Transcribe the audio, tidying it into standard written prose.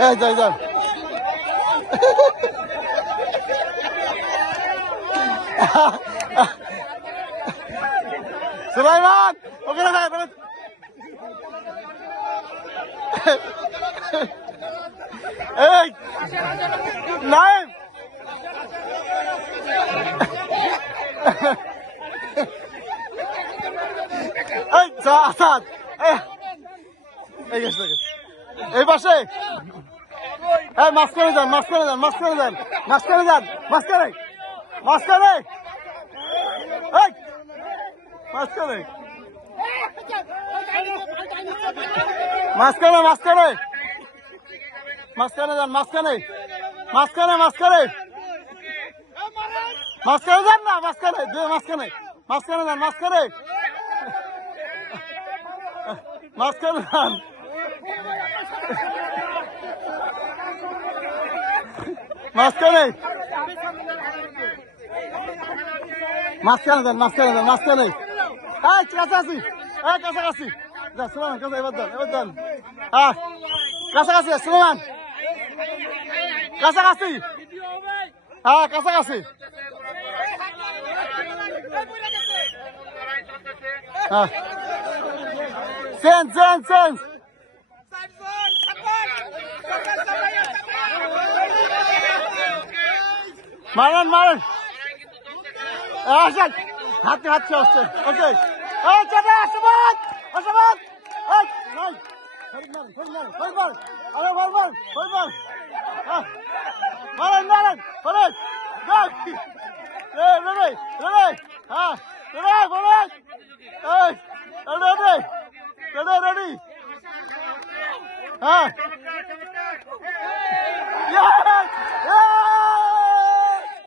এই যাই যান সুলাইমান ওখানে থাক এই নাইম এই আসাদ এই পাশে এই মাঝখানে যান মাঝখানে যান মাঝখানে যান মাঝখানে যান মাঝখানে মাঝখানে এই মাঝখানে মাঝখানে মাঝখানে মাঝখানে যান মাঝখানে মাঝখানে মাঝখানে মাঝখানে যান না মাঝখানে মাঝখানে মাঝখানে যান মাঝখানে মাঝখানে যান মাঝখানে মাঝখানে যান মাঝখানে যান মাঝখানে এই কাছাকাছি এই কাছাকাছি যা সুলেমান কাছে এবার দেন হ্যাঁ কাছাকাছি সুলেমান কাছাকাছি হ্যাঁ কাছাকাছি হ্যাঁ চেঞ্জ চেঞ্জ চেঞ্জ মারেন মারেন আসেন হাতে হাতে আসছে ওকে এই চাটা আসবাদ আসবাদ এই নাই ফেরমান আরে বল মারেন মারেন মারেন যাক রে রে রে হ্যাঁ রে বলেন এই রেডি রেডি রেডি হ্যাঁ